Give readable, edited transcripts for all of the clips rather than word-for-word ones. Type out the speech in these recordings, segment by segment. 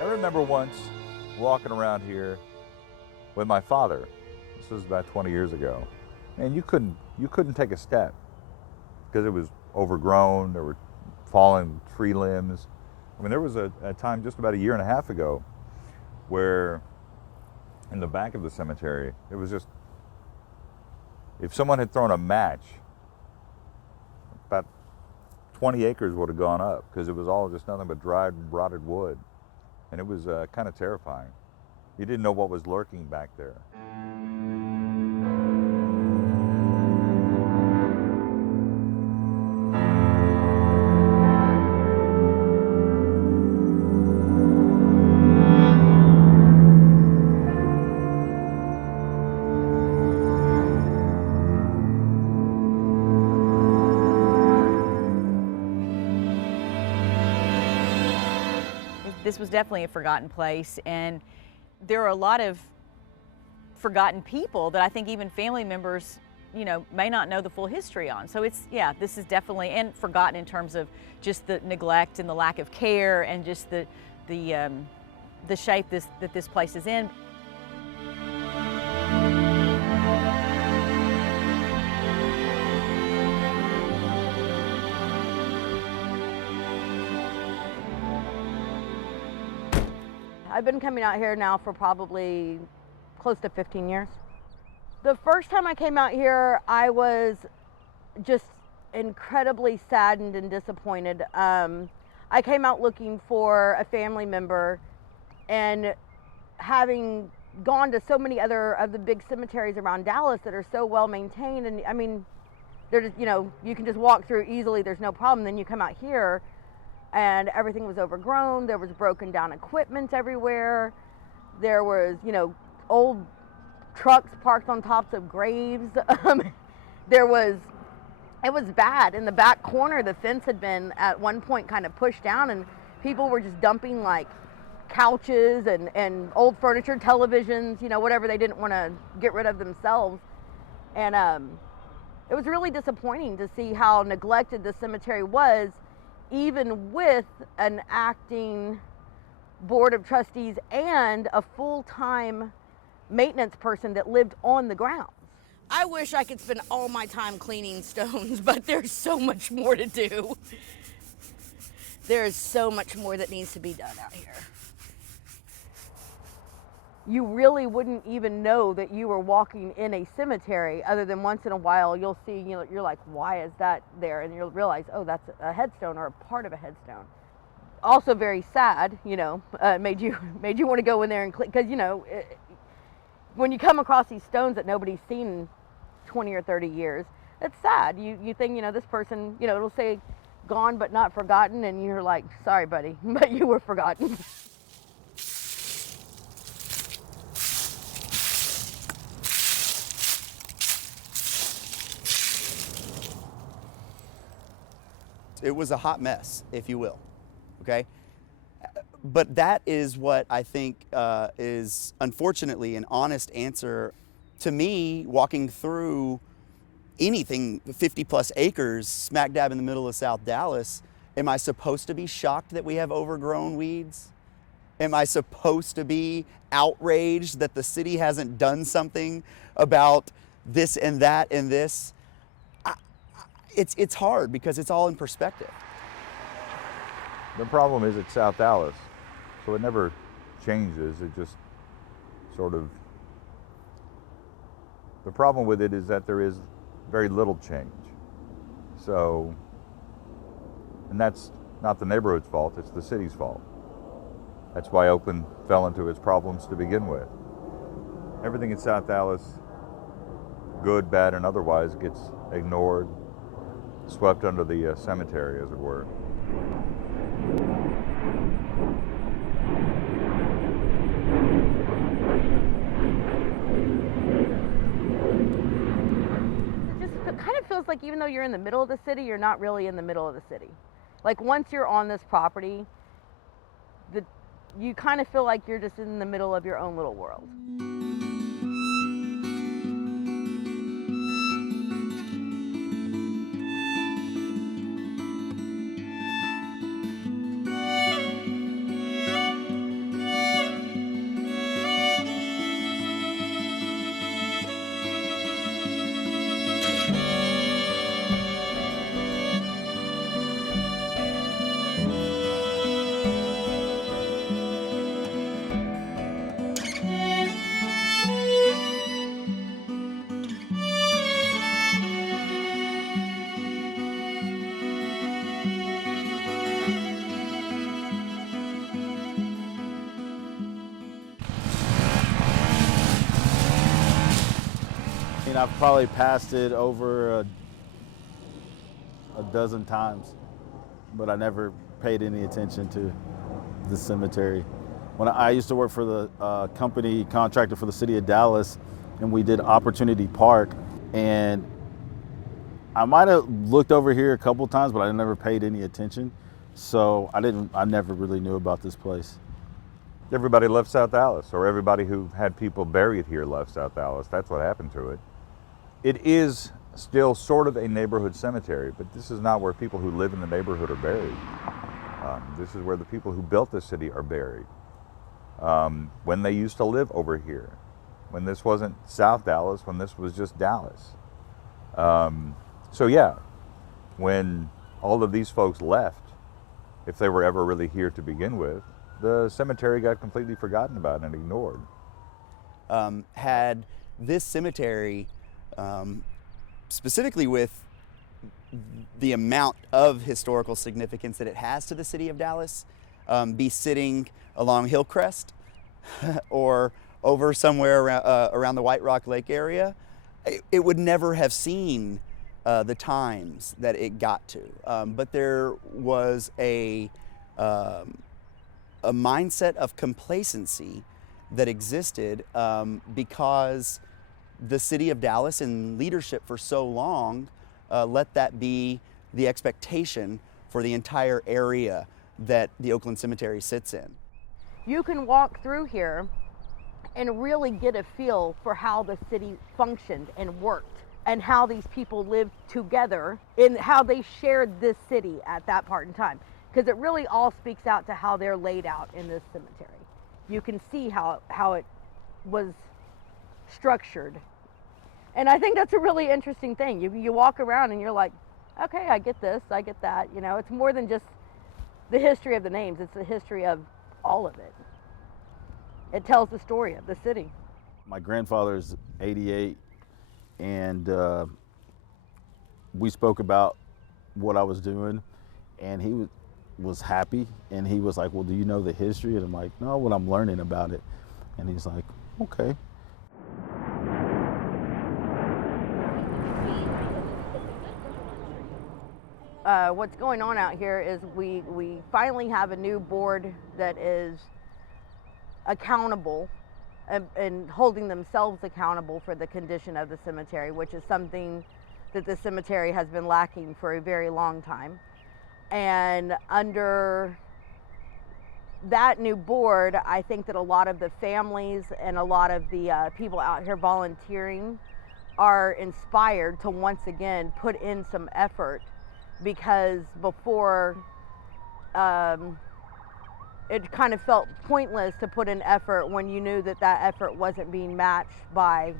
I remember once walking around here with my father. This was about 20 years ago, and you couldn't take a step because it was overgrown. There were fallen tree limbs. I mean, there was a time just about a year and a half ago where in the back of the cemetery, it was just, if someone had thrown a match, about 20 acres would have gone up because it was all just nothing but dried, rotted wood. And it was kind of terrifying. You didn't know what was lurking back there. This was definitely a forgotten place, and there are a lot of forgotten people that I think even family members, may not know the full history on. So this is definitely, and forgotten in terms of just the neglect and the lack of care and just the shape that this place is in. I've been coming out here now for probably close to 15 years. The first time I came out here, I was just incredibly saddened and disappointed. I came out looking for a family member, and having gone to so many other of the big cemeteries around Dallas that are so well maintained, and I mean, they're just, you can just walk through easily, there's no problem. Then you come out here and everything was overgrown. There was broken down equipment everywhere. There was, old trucks parked on tops of graves. It was bad. In the back corner, the fence had been at one point kind of pushed down, and people were just dumping like couches and old furniture, televisions, whatever they didn't want to get rid of themselves. And it was really disappointing to see how neglected the cemetery was, even with an acting board of trustees and a full-time maintenance person that lived on the grounds. I wish I could spend all my time cleaning stones, but there's so much more to do. There's so much more that needs to be done out here. You really wouldn't even know that you were walking in a cemetery, other than once in a while you'll see, you're like, why is that there? And you'll realize, oh, that's a headstone or a part of a headstone. Also very sad, made you want to go in there and clean, because when you come across these stones that nobody's seen in 20 or 30 years, it's sad. You think, this person, it'll say gone but not forgotten, and you're like, sorry buddy, but you were forgotten. it was a hot mess, if you will, okay? But that is what I think is unfortunately an honest answer to me walking through anything 50 plus acres smack dab in the middle of South Dallas. Am I supposed to be shocked that we have overgrown weeds? Am I supposed to be outraged that the city hasn't done something about this and that and this? It's hard because it's all in perspective. The problem is it's South Dallas, so it never changes. It just sort of, the problem with it is that there is very little change. So, and that's not the neighborhood's fault, it's the city's fault. That's why Oakland fell into its problems to begin with. Everything in South Dallas, good, bad, and otherwise, gets ignored, swept under the cemetery, as it were. It kind of feels like even though you're in the middle of the city, you're not really in the middle of the city. Like once you're on this property, you kind of feel like you're just in the middle of your own little world. I've probably passed it over a dozen times, but I never paid any attention to the cemetery. When I used to work for the company contractor for the city of Dallas, and we did Opportunity Park, and I might have looked over here a couple times, but I never paid any attention. So I never really knew about this place. Everybody left South Dallas, or everybody who had people buried here left South Dallas. That's what happened to it. It is still sort of a neighborhood cemetery, but this is not where people who live in the neighborhood are buried. This is where the people who built the city are buried. When they used to live over here, when this wasn't South Dallas, when this was just Dallas. So yeah, when all of these folks left, if they were ever really here to begin with, the cemetery got completely forgotten about and ignored. Had this cemetery, specifically with the amount of historical significance that it has to the city of Dallas, be sitting along Hillcrest or over somewhere around the White Rock Lake area, it would never have seen the times that it got to. But there was a mindset of complacency that existed because the city of Dallas and leadership for so long let that be the expectation for the entire area that the Oakland Cemetery sits in. You can walk through here and really get a feel for how the city functioned and worked and how these people lived together and how they shared this city at that part in time. Because it really all speaks out to how they're laid out in this cemetery. You can see how it was structured. And I think that's a really interesting thing. You walk around and you're like, okay, I get this, I get that. You know, it's more than just the history of the names, it's the history of all of it. It tells the story of the city. My grandfather's 88, and we spoke about what I was doing, and he was happy, and he was like, well, do you know the history? And I'm like, no, well, I'm learning about it. And he's like, okay. What's going on out here is we finally have a new board that is accountable and holding themselves accountable for the condition of the cemetery, which is something that the cemetery has been lacking for a very long time. And under that new board, I think that a lot of the families and a lot of the people out here volunteering are inspired to once again put in some effort, because before it kind of felt pointless to put in effort when you knew that that effort wasn't being matched by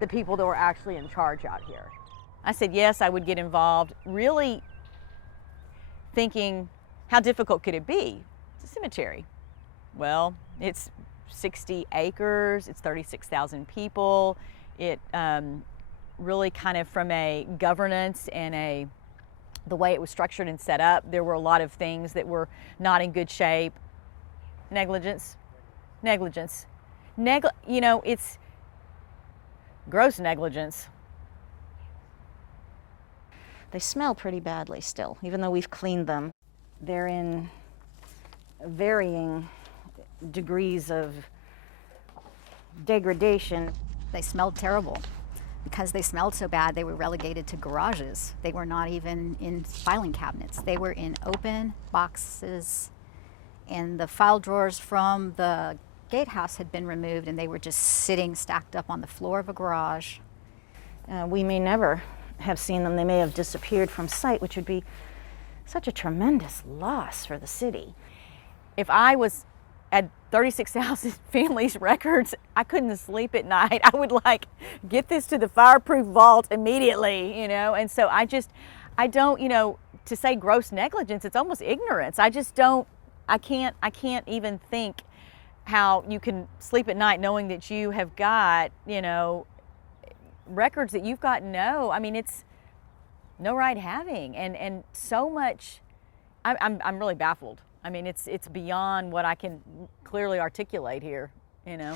the people that were actually in charge out here. I said yes, I would get involved, really thinking, how difficult could it be? It's a cemetery. Well, it's 60 acres, it's 36,000 people. It really kind of, from a governance and the way it was structured and set up, there were a lot of things that were not in good shape. Negligence. You know, it's gross negligence. They smell pretty badly still, even though we've cleaned them. They're in varying degrees of degradation. They smelled terrible. Because they smelled so bad, they were relegated to garages. They were not even in filing cabinets. They were in open boxes, and the file drawers from the gatehouse had been removed, and they were just sitting stacked up on the floor of a garage. We may never have seen them. They may have disappeared from sight, which would be such a tremendous loss for the city. If I was at 36,000 families' records, I couldn't sleep at night. I would like, get this to the fireproof vault immediately, you know? And so I don't, you know, to say gross negligence, it's almost ignorance. I can't even think how you can sleep at night knowing that you have got, you know, records that you've got I mean, it's no right having, and so much. I'm really baffled. I mean, it's beyond what I can clearly articulate here, you know.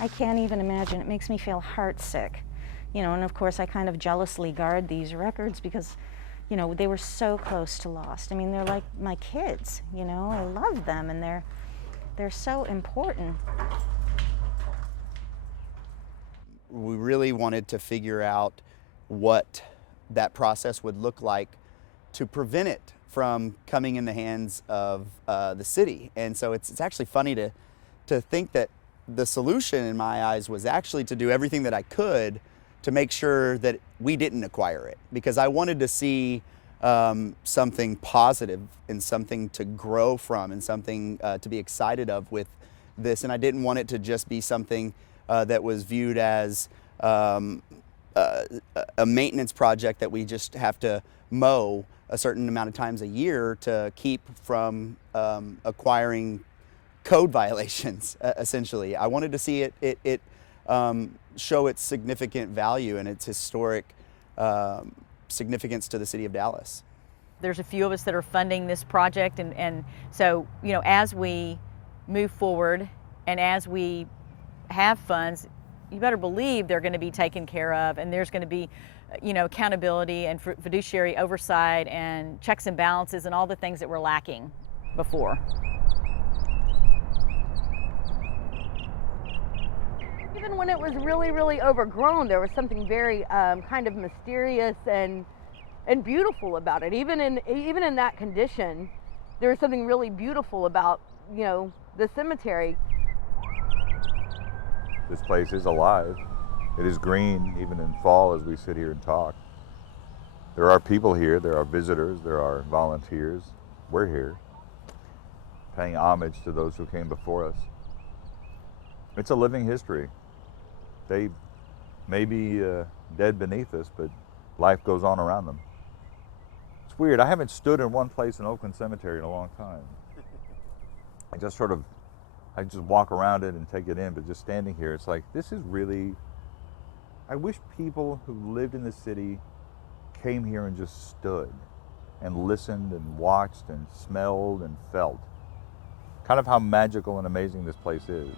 I can't even imagine. It makes me feel heartsick, you know, and of course I kind of jealously guard these records because, you know, they were so close to lost. I mean, they're like my kids, you know. I love them, and they're so important. We really wanted to figure out what that process would look like to prevent it from coming in the hands of the city. And so it's actually funny to think that the solution in my eyes was actually to do everything that I could to make sure that we didn't acquire it, because I wanted to see something positive and something to grow from and something to be excited of with this. And I didn't want it to just be something that was viewed as a maintenance project that we just have to mow a certain amount of times a year to keep from acquiring code violations, essentially. I wanted to see it show its significant value and its historic significance to the city of Dallas. There's a few of us that are funding this project, and so, you know, as we move forward and as we have funds, you better believe they're going to be taken care of, and there's going to be, you know, accountability and fiduciary oversight and checks and balances and all the things that were lacking before. Even when it was really, really overgrown, there was something very kind of mysterious and beautiful about it. Even in that condition, there was something really beautiful about, you know, the cemetery. This place is alive. It is green even in fall as we sit here and talk. There are people here, there are visitors, there are volunteers. We're here paying homage to those who came before us. It's a living history. They may be dead beneath us, but life goes on around them. It's weird. I haven't stood in one place in Oakland Cemetery in a long time. I just walk around it and take it in, but just standing here, it's like, this is really, I wish people who lived in the city came here and just stood and listened and watched and smelled and felt. Kind of how magical and amazing this place is.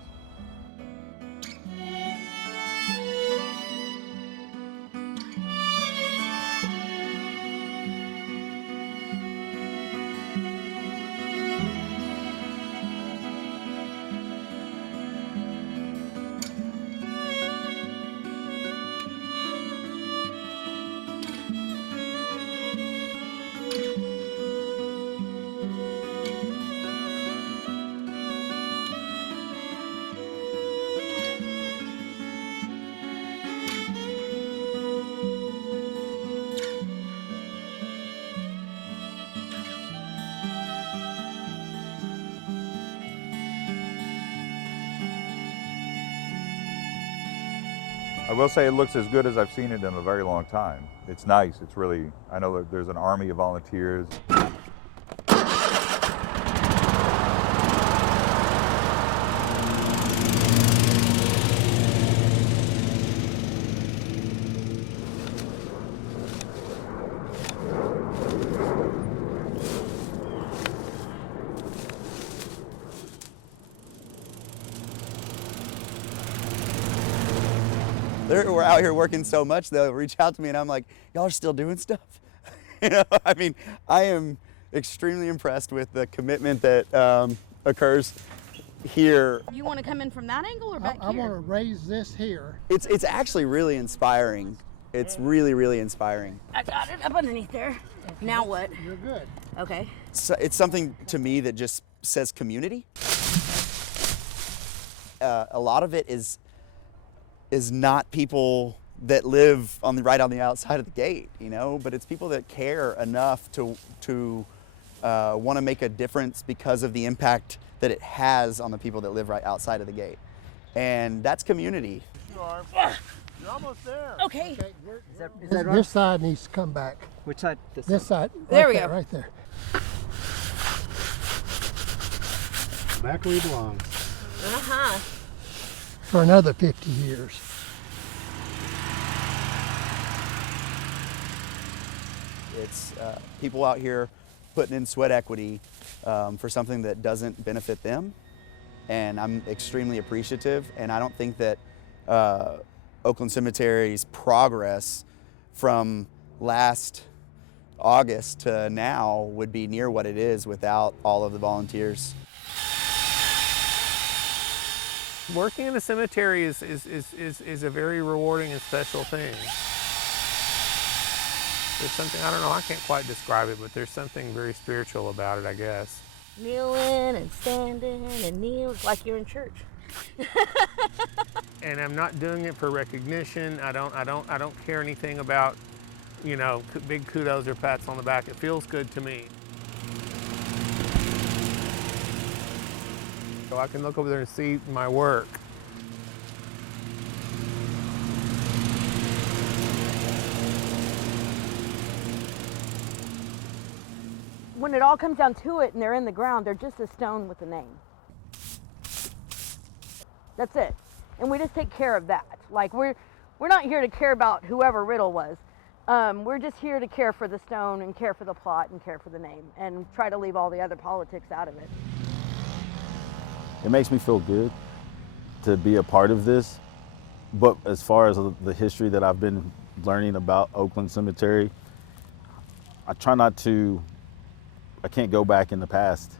will say it looks as good as I've seen it in a very long time. It's nice. It's really, I know that there's an army of volunteers. We're out here working so much, they'll reach out to me and I'm like, y'all are still doing stuff? You know, I mean, I am extremely impressed with the commitment that occurs here. You want to come in from that angle or back I want to raise this here. It's actually really inspiring. It's really, really inspiring. I got it up underneath there. Now what? You're good. Okay. So it's something to me that just says community. A lot of it is not people that live right on the outside of the gate, you know, but it's people that care enough to want to make a difference because of the impact that it has on the people that live right outside of the gate. And that's community. You're almost there. Okay. Is that right? This side needs to come back. Which side? This side. There right we go. Right there. Back where he belongs. Uh-huh. For another 50 years. It's people out here putting in sweat equity for something that doesn't benefit them. And I'm extremely appreciative. And I don't think that Oakland Cemetery's progress from last August to now would be near what it is without all of the volunteers. Working in a cemetery is a very rewarding and special thing. There's something, I don't know, I can't quite describe it, but there's something very spiritual about it, I guess. Kneeling and standing and kneeling like you're in church. And I'm not doing it for recognition. I don't care anything about, you know, big kudos or pats on the back. It feels good to me. So I can look over there and see my work. When it all comes down to it and they're in the ground, they're just a stone with a name. That's it. And we just take care of that. Like we're not here to care about whoever Riddle was. We're just here to care for the stone and care for the plot and care for the name and try to leave all the other politics out of it. It makes me feel good to be a part of this, but as far as the history that I've been learning about Oakland Cemetery, I can't go back in the past.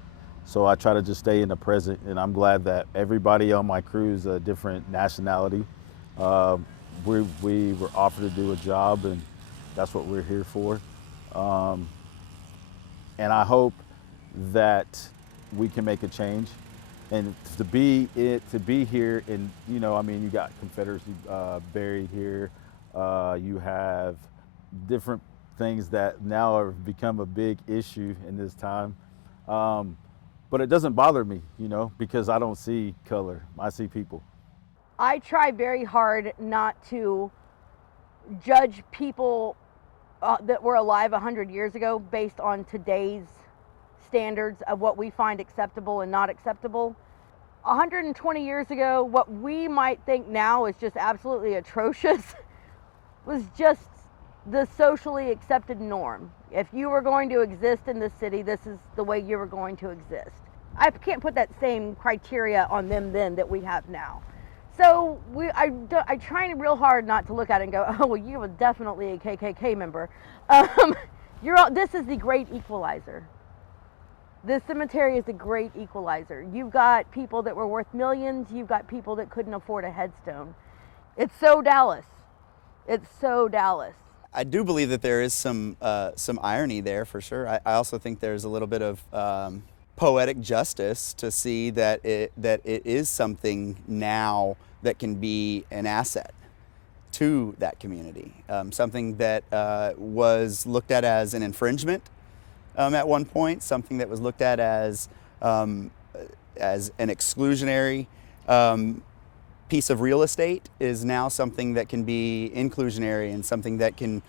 So I try to just stay in the present, and I'm glad that everybody on my crew is a different nationality. We were offered to do a job, and that's what we're here for. And I hope that we can make a change. And to be here, and you know, I mean, you got Confederacy buried here. You have different things that now have become a big issue in this time. But it doesn't bother me, you know, because I don't see color, I see people. I try very hard not to judge people that were alive 100 years ago based on today's standards of what we find acceptable and not acceptable. 120 years ago, what we might think now is just absolutely atrocious was just the socially accepted norm. If you were going to exist in this city, this is the way you were going to exist. I can't put that same criteria on them then that we have now. So I try real hard not to look at it and go, oh, well, you were definitely a KKK member. This is the great equalizer. This cemetery is a great equalizer. You've got people that were worth millions. You've got people that couldn't afford a headstone. It's so Dallas. It's so Dallas. I do believe that there is some irony there for sure. I also think there's a little bit of poetic justice to see that it is something now that can be an asset to that community. Something that was looked at as an infringement at one point, something that was looked at as an exclusionary piece of real estate is now something that can be inclusionary and something that can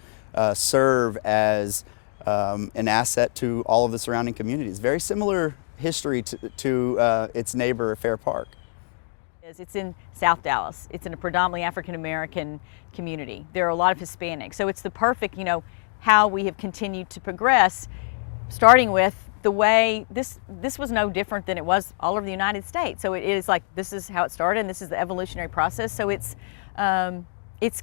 serve as an asset to all of the surrounding communities. Very similar history to its neighbor, Fair Park. It's in South Dallas. It's in a predominantly African American community. There are a lot of Hispanics. So it's the perfect, how we have continued to progress, starting with the way this was no different than it was all over the United States. So it is like, this is how it started and this is the evolutionary process. So it's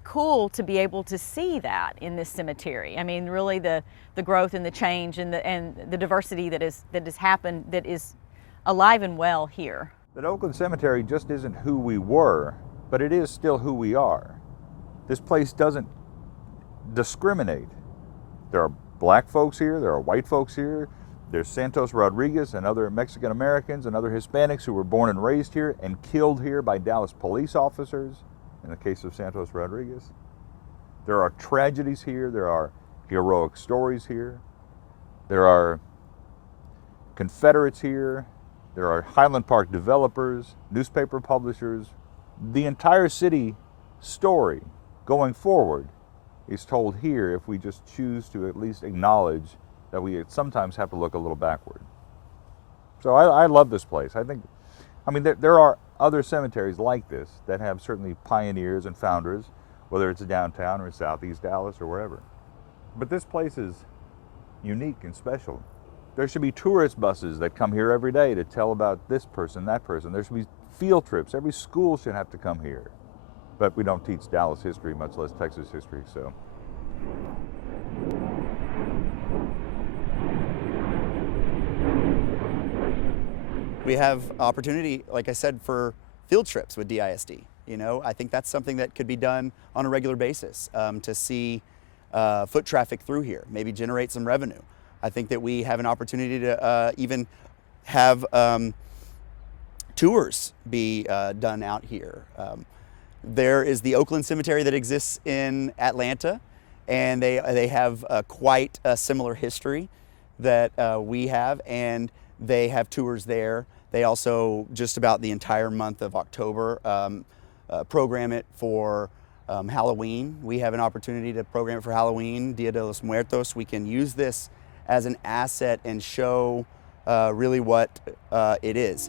cool to be able to see that in this cemetery. I mean, really the growth and the change and the diversity that has happened, that is alive and well here. That Oakland Cemetery just isn't who we were, but it is still who we are. This place doesn't discriminate. There are black folks here, there are white folks here, there's Santos Rodriguez and other Mexican Americans and other Hispanics who were born and raised here and killed here by Dallas police officers, in the case of Santos Rodriguez. There are tragedies here, there are heroic stories here, there are Confederates here, there are Highland Park developers, newspaper publishers. The entire city story going forward is told here if we just choose to at least acknowledge that we sometimes have to look a little backward. So I love this place. There are other cemeteries like this that have certainly pioneers and founders, whether it's downtown or Southeast Dallas or wherever. But this place is unique and special. There should be tourist buses that come here every day to tell about this person, that person. There should be field trips. Every school should have to come here. But we don't teach Dallas history, much less Texas history, so. We have opportunity, like I said, for field trips with DISD. I think that's something that could be done on a regular basis to see foot traffic through here, maybe generate some revenue. I think that we have an opportunity to even have tours be done out here. There is the Oakland Cemetery that exists in Atlanta, and they have quite a similar history that we have, and they have tours there. They also, just about the entire month of October, program it for Halloween. We have an opportunity to program it for Halloween, Dia de los Muertos. We can use this as an asset and show really what it is.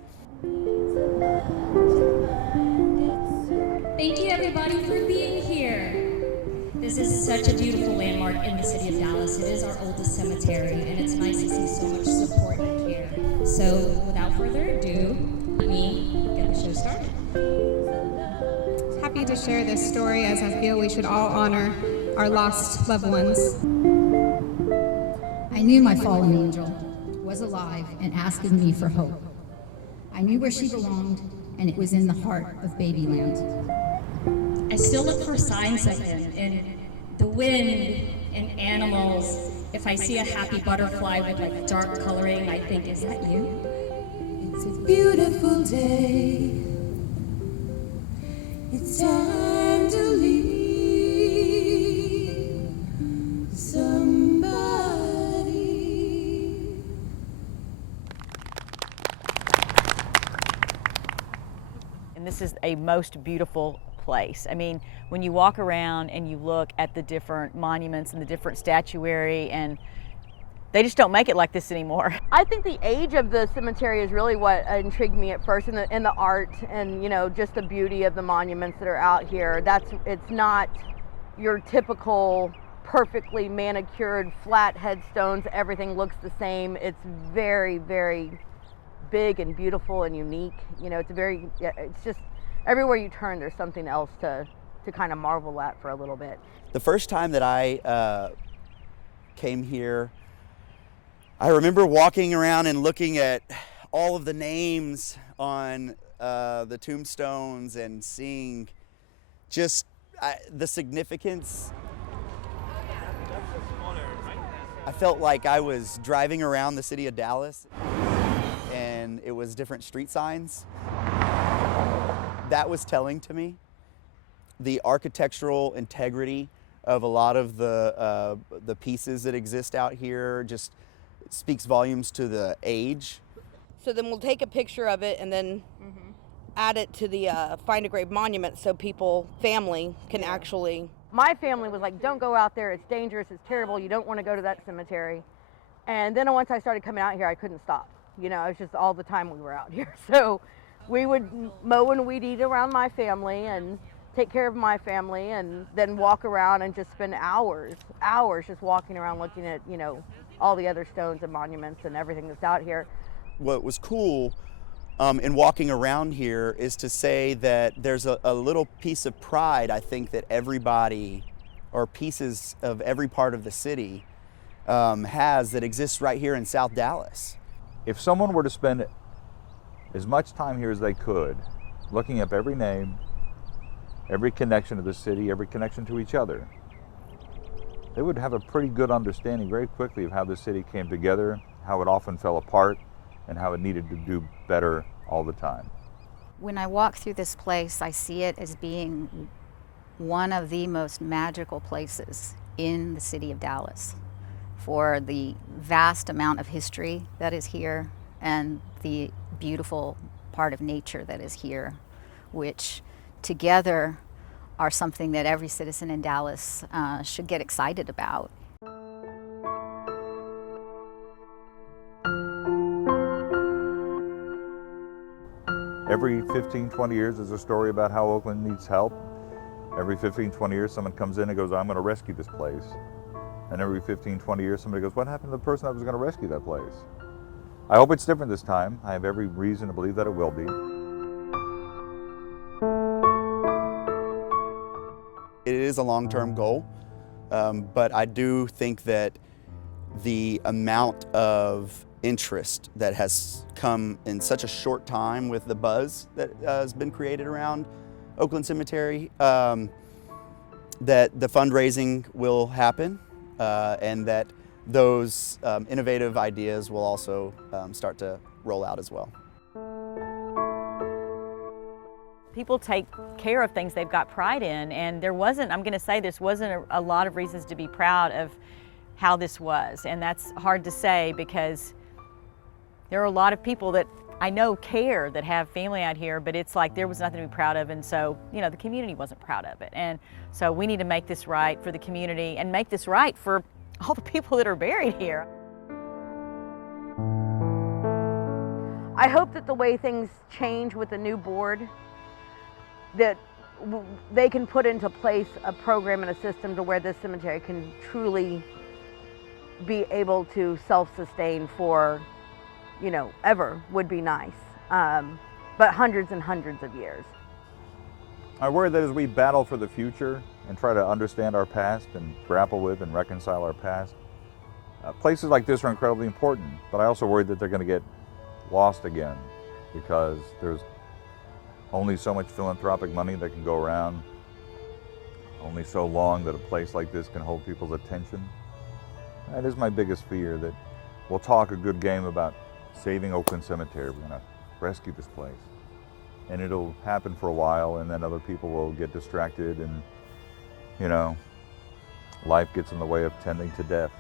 Thank you everybody for being here. This is such a beautiful landmark in the city of Dallas. It is our oldest cemetery, and it's nice to see so much support and care. So without further ado, let me get the show started. Happy to share this story, as I feel we should all honor our lost loved ones. I knew my fallen angel was alive and asking me for hope. I knew where she belonged, and it was in the heart of Babyland. I still look for signs of him in the wind and animals. If I see a happy butterfly with like dark coloring, I think, is that you? It's a beautiful day. It's time to leave somebody. And this is a most beautiful place. I mean, when you walk around and you look at the different monuments and the different statuary, and they just don't make it like this anymore. I think the age of the cemetery is really what intrigued me at first, and the art, and just the beauty of the monuments that are out here. It's not your typical perfectly manicured flat headstones. Everything looks the same. It's very, very big and beautiful and unique. It's just everywhere you turn, there's something else to kind of marvel at for a little bit. The first time that I came here, I remember walking around and looking at all of the names on the tombstones and seeing just the significance. I felt like I was driving around the city of Dallas and it was different street signs. That was telling to me. The architectural integrity of a lot of the pieces that exist out here just speaks volumes to the age. So then we'll take a picture of it and then add it to the Find a Grave monument so family can actually. My family was like, don't go out there, it's dangerous, it's terrible, you don't want to go to that cemetery. And then once I started coming out here, I couldn't stop. You know, it's just all the time we were out here. So we would mow and weed eat around my family and take care of my family, and then walk around and just spend hours just walking around looking at, you know, all the other stones and monuments and everything that's out here. What was cool in walking around here is to say that there's a little piece of pride, I think, that everybody, or pieces of every part of the city has, that exists right here in South Dallas. If someone were to spend as much time here as they could, looking up every name, every connection to the city, every connection to each other, they would have a pretty good understanding very quickly of how the city came together, how it often fell apart, and how it needed to do better all the time. When I walk through this place, I see it as being one of the most magical places in the city of Dallas, for the vast amount of history that is here and the beautiful part of nature that is here, which together are something that every citizen in Dallas should get excited about. Every 15, 20 years there's a story about how Oakland needs help. Every 15, 20 years someone comes in and goes, I'm going to rescue this place. And every 15, 20 years somebody goes, what happened to the person that was going to rescue that place? I hope it's different this time. I have every reason to believe that it will be. It is a long-term goal, but I do think that the amount of interest that has come in such a short time with the buzz that has been created around Oakland Cemetery, that the fundraising will happen, and that those innovative ideas will also start to roll out as well. People take care of things they've got pride in, and there wasn't a lot of reasons to be proud of how this was, and that's hard to say because there are a lot of people that I know care, that have family out here, but it's like there was nothing to be proud of, and so, you know, the community wasn't proud of it. And so we need to make this right for the community and make this right for all the people that are buried here. I hope that the way things change with the new board, that they can put into place a program and a system to where this cemetery can truly be able to self-sustain for, you know, ever would be nice, but hundreds and hundreds of years. I worry that as we battle for the future and try to understand our past and grapple with and reconcile our past, places like this are incredibly important, but I also worry that they're going to get lost again because there's only so much philanthropic money that can go around, only so long that a place like this can hold people's attention. That is my biggest fear, that we'll talk a good game about saving Oakland Cemetery. We're going to rescue this place. And it'll happen for a while, and then other people will get distracted, and, you know, life gets in the way of tending to death.